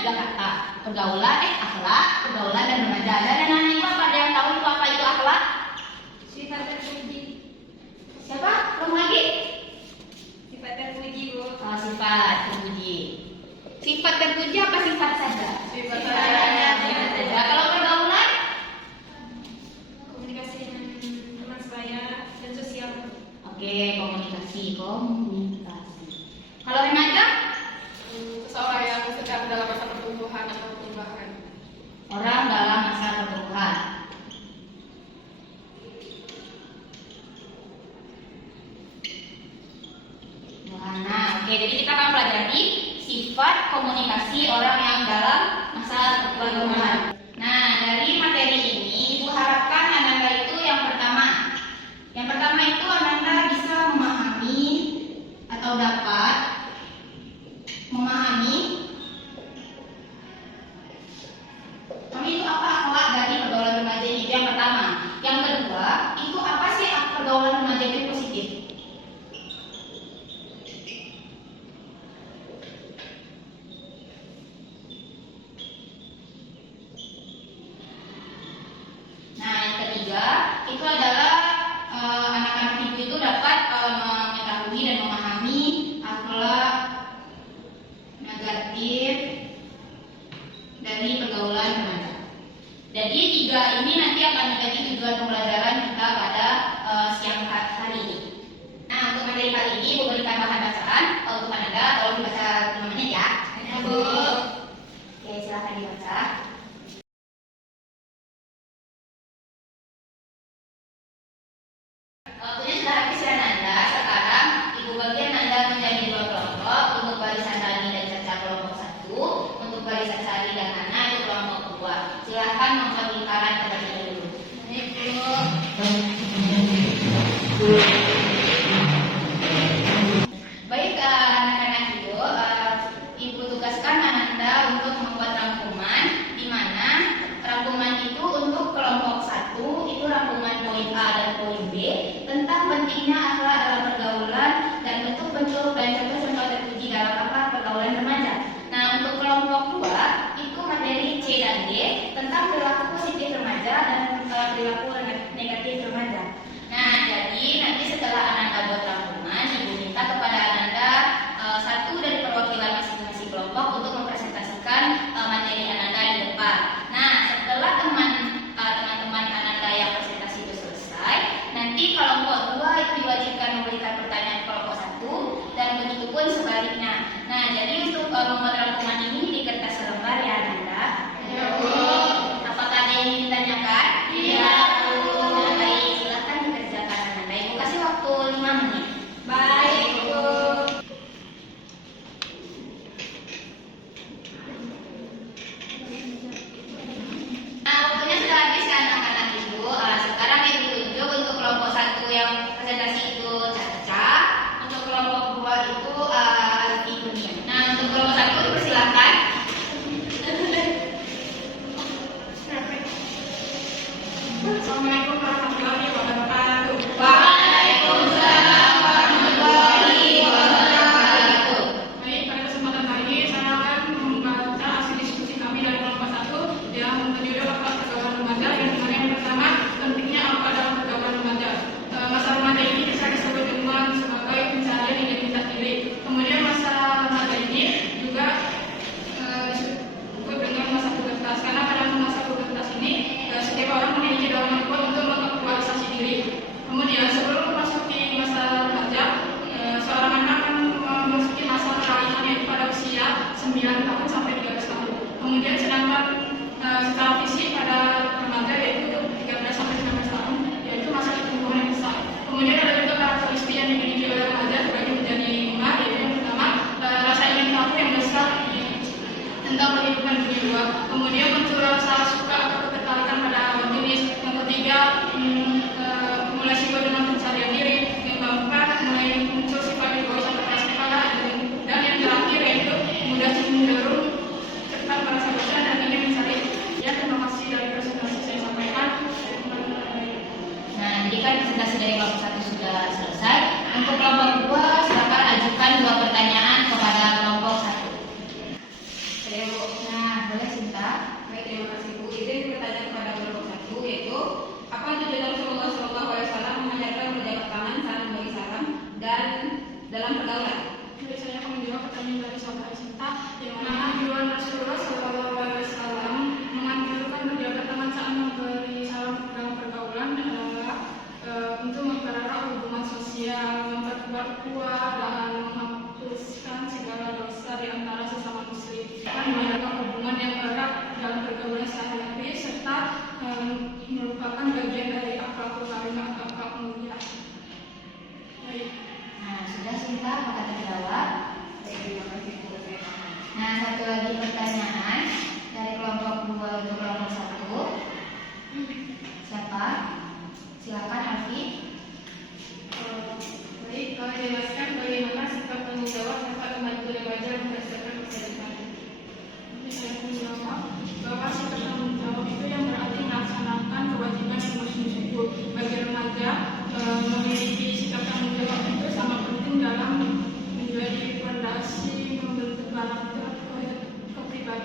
3 kata. Akhlak, pergaulan, dan remaja. Dan anak-anak itu apa? Ada yang tahu itu apa itu akhlak? Sifat terpuji. Siapa? Belum lagi? Sifat terpuji, Bu. Oh, sifat terpuji. Sifat terpuji apa sifat saja? Sifat saja. Kalau pergaulan? Komunikasi dengan teman sebaya dan sosial. Oke, komunikasi. Kalau remaja? Seseorang yang sedang dalam masa pertumbuhan atau perubahan. Orang dalam masa pertumbuhan. Nah, oke, jadi kita akan pelajari sifat komunikasi orang yang dalam masa pertumbuhan. Nah, dari materi ini, Ibu harapkan Ananda itu yang pertama. Yang pertama itu Ananda bisa memahami atau dapat memahami itu apa akhlak dari pergaulan remaja ini. Itu yang pertama. Yang kedua, itu apa sih pergaulan remaja itu positif? Nah, yang ketiga itu adalah anak-anak ibu itu dapat mengetahui dan memahami akhlak negatif dari pergaulan remaja. Jadi 3 ini nanti akan menjadi tujuan pembelajaran kita pada siang hari ini. Nah, untuk materi kali ini Ibu berikan bahan bacaan untuk Ananda. Tolong dibaca 5 menit ya. Bu. Oke, silakan dibaca. Waktunya sudah habis ya Nanda. Sekarang Ibu bagi Nanda menjadi 2 kelompok. Untuk barisan Dani dan Caca kelompok 1. Untuk barisan Sari dan Nana itu kelompok 2. Silahkan membuat lingkaran terlebih dulu. Baik anak-anak Ibu tugaskan Ananda untuk membuat rangkuman, di mana rangkuman itu untuk kelompok 1 itu rangkuman poin A dan poin B tentang pentingnya akhlak dalam pergaulan dan bentuk dan contoh-contoh terpuji dalam akhlak pergaulan remaja. Nah, untuk kelompok 2 itu materi C dan D tentang perilaku positif remaja dan perilaku negatif remaja. Nah, jadi nanti setelah Ananda buat rangkuman, Ibu minta kepada Ananda 1 dari perwakilan masing-masing kelompok untuk mempresentasikan materi Ananda di depan. Nah, setelah teman-teman Ananda yang presentasi itu selesai, nanti kelompok 2 itu diwajibkan memberikan pertanyaan kelompok 1 dan begitu pun sebaliknya. Nah, jadi untuk membuat rangkuman ini di kertas selembar ya Ananda. Ya, Bu. Apakah ada yang ingin ditanyakan? Iya, Bu. Nah, baik, silakan dikerjakan Ananda. Ibu kasih waktu 5 menit. Baik, Bu. Nah, waktunya sudah habis kan anak-anak Ibu. Sekarang Ibu tunjuk untuk kelompok 1 yang presentasi itu Caca, untuk kelompok 2 itu Alfi Dunia. Nah, untuk kelompok 1 dipersilakan. Assalamualaikum warahmatullahi wabarakatuh. Waalaikumsalam warahmatullahi wabarakatuh. Baik, pada kesempatan kali ini saya akan membaca hasil diskusi kami dari kelompok 1 yang berjudul akhlak pergaulan remaja, yang dimana yang pertama pentingnya akhlak dalam pergaulan remaja. Masa remaja ini bisa disebut dengan sebagai pencarian identitas diri. Kemudian masa remaja ini juga disebut dengan masa pubertas, karena pada masa pubertas ini setiap orang memiliki dorongan kuat untuk mengaktualisasi diri. Kemudian sebelum memasuki masa remaja, seorang anak akan memasuki masa peralihan yaitu pada usia 9 tahun sampai 13 tahun. Kemudian sedangkan secara fisik pada remaja yaitu 13 sampai 19 tahun, yaitu masa pertumbuhan yang besar. Kemudian ada juga karakteristik yang dimiliki oleh remaja sebagai menjadi 5, yaitu yang pertama rasa ingin tahu yang besar tentang kehidupan dunia luar. Kemudian muncul rasa suka atau ketertarikan pada lawan jenis. Yang ketiga mulai sibuk dengan pencarian diri. Yang keempat mulai muncul sifat egois atau keras kepala. Dan yang terakhir yaitu mudah cenderung cepat merasa bosan dan ingin mencari. Ya, terima kasih dari presentasi saya sampaikan. Nah, jadi kan presentasi dari kelompok 1 sudah selesai. Untuk kelompok 2 silakan ajukan 2 pertanyaan kepada kelompok 1. Saya, Bu. Nah,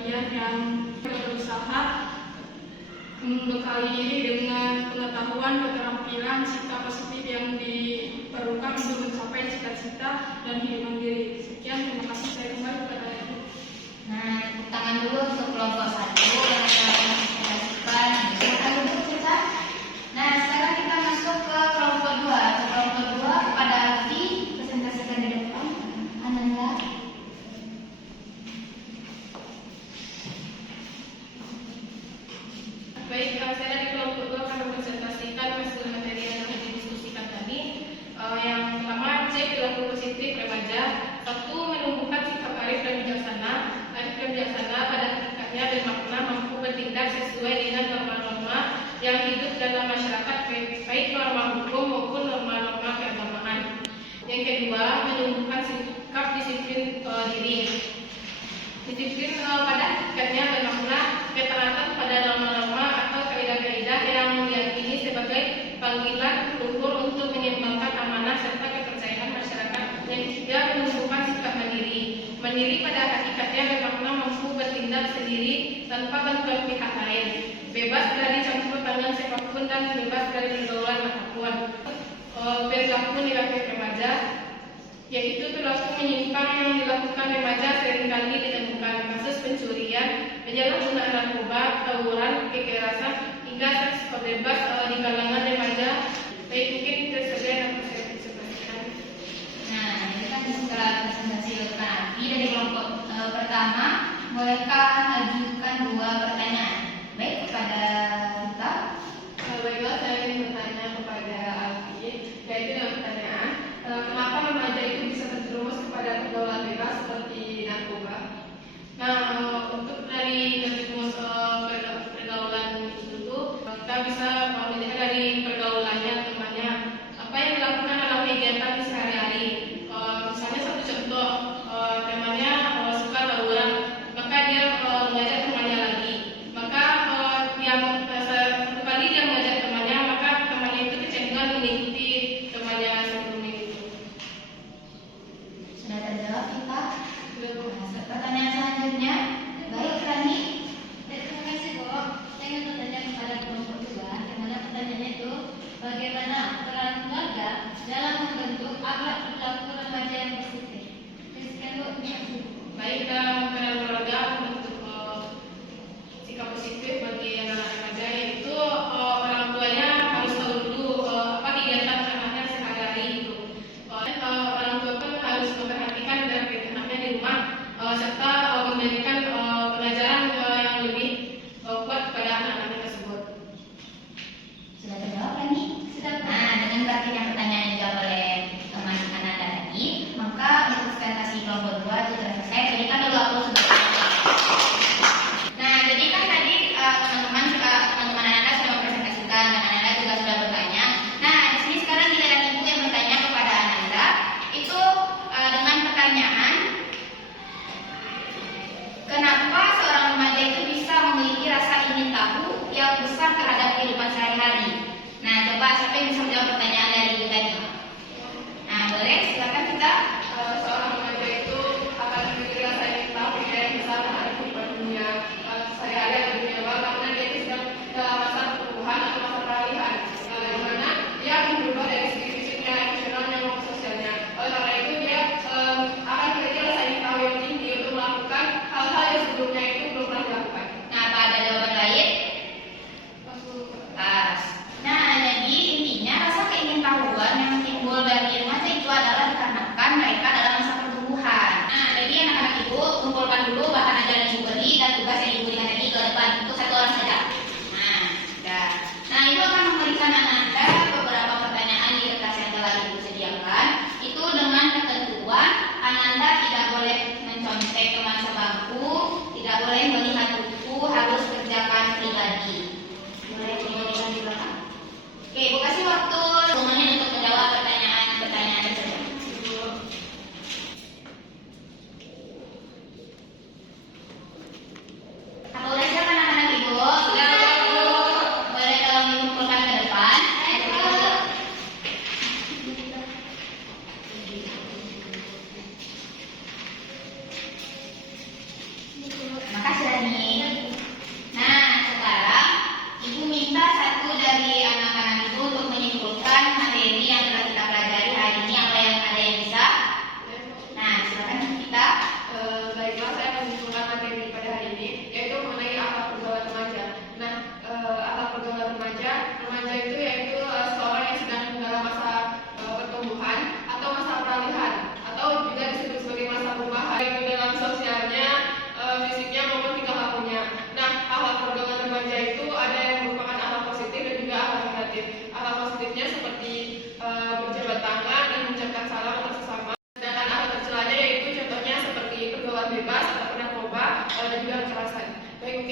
kepribadian yang berusaha membekali diri dengan pengetahuan, keterampilan, sikap positif yang diperlukan untuk mencapai cita-cita dan hidup mandiri. Sekian, terima kasih. Saya kembali kepada Ibu. Nah, tepuk tangan dulu untuk kelompok 1 yang telah partisipasikan. Silakan duduk, Cica. Nah, sekarang kita masuk ke kelompok 2. Ke kelompok 2 kepada Alfi, presentasikan di depan. Ananda. Baik, saya dari kelompok 2 akan mempresentasikan hasil materi yang telah didiskusikan tadi. Yang pertama, cek perilaku positif remaja. 1. Menumbuhkan sikap arif dan bijaksana. Arif dan bijaksana pada hakikatnya bermakna mampu bertindak sesuai dengan norma-norma yang hidup dalam masyarakat, baik norma hukum maupun norma-norma keagamaan. Yang kedua, menumbuhkan sikap disiplin diri. Disiplin pada hakikatnya bermakna ketaatan pada norma-norma atau kaidah-kaidah yang diyakini sebagai panggilan luhur untuk menyeimbangkan amanah serta kepercayaan masyarakat. Yang ketiga, menumbuhkan sikap mandiri. Mandiri pada hakikatnya bermakna mampu bertindak sendiri tanpa bantuan pihak lain, bebas dari campur tangan siapapun dan bebas dari pergaulan apapun. Perilaku negatif remaja, yaitu perilaku menyimpang yang dilakukan remaja seringkali ditemukan kasus pencurian, penyalahgunaan narkoba, tawuran, kekerasan, hingga seks bebas di kalangan remaja. Baik, mungkin itu saja yang saya presentasikan. Nah, ini kan setelah presentasi Dr. Alfi dari kelompok pertama, bolehkah ajukan 2 pertanyaan? Baik, kepada kita. Baiklah, saya ingin bertanya kepada Alfi, yaitu dengan pertanyaan, kenapa remaja itu bisa terjerumus kepada pergaulan bebas seperti narkoba? Nah, untuk dari terjerumus pergaulan itu tuh, kita bisa melihat dari pergaulannya temannya, apa yang dilakukan dalam kegiatan sehari-hari. Misalnya satu contoh, temannya suka tawuran, maka dia mengajak temannya lagi. Maka satu kali dia mengajak temannya, maka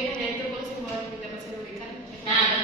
mungkin hanya itu sih yang dapat saya berikan. Nah,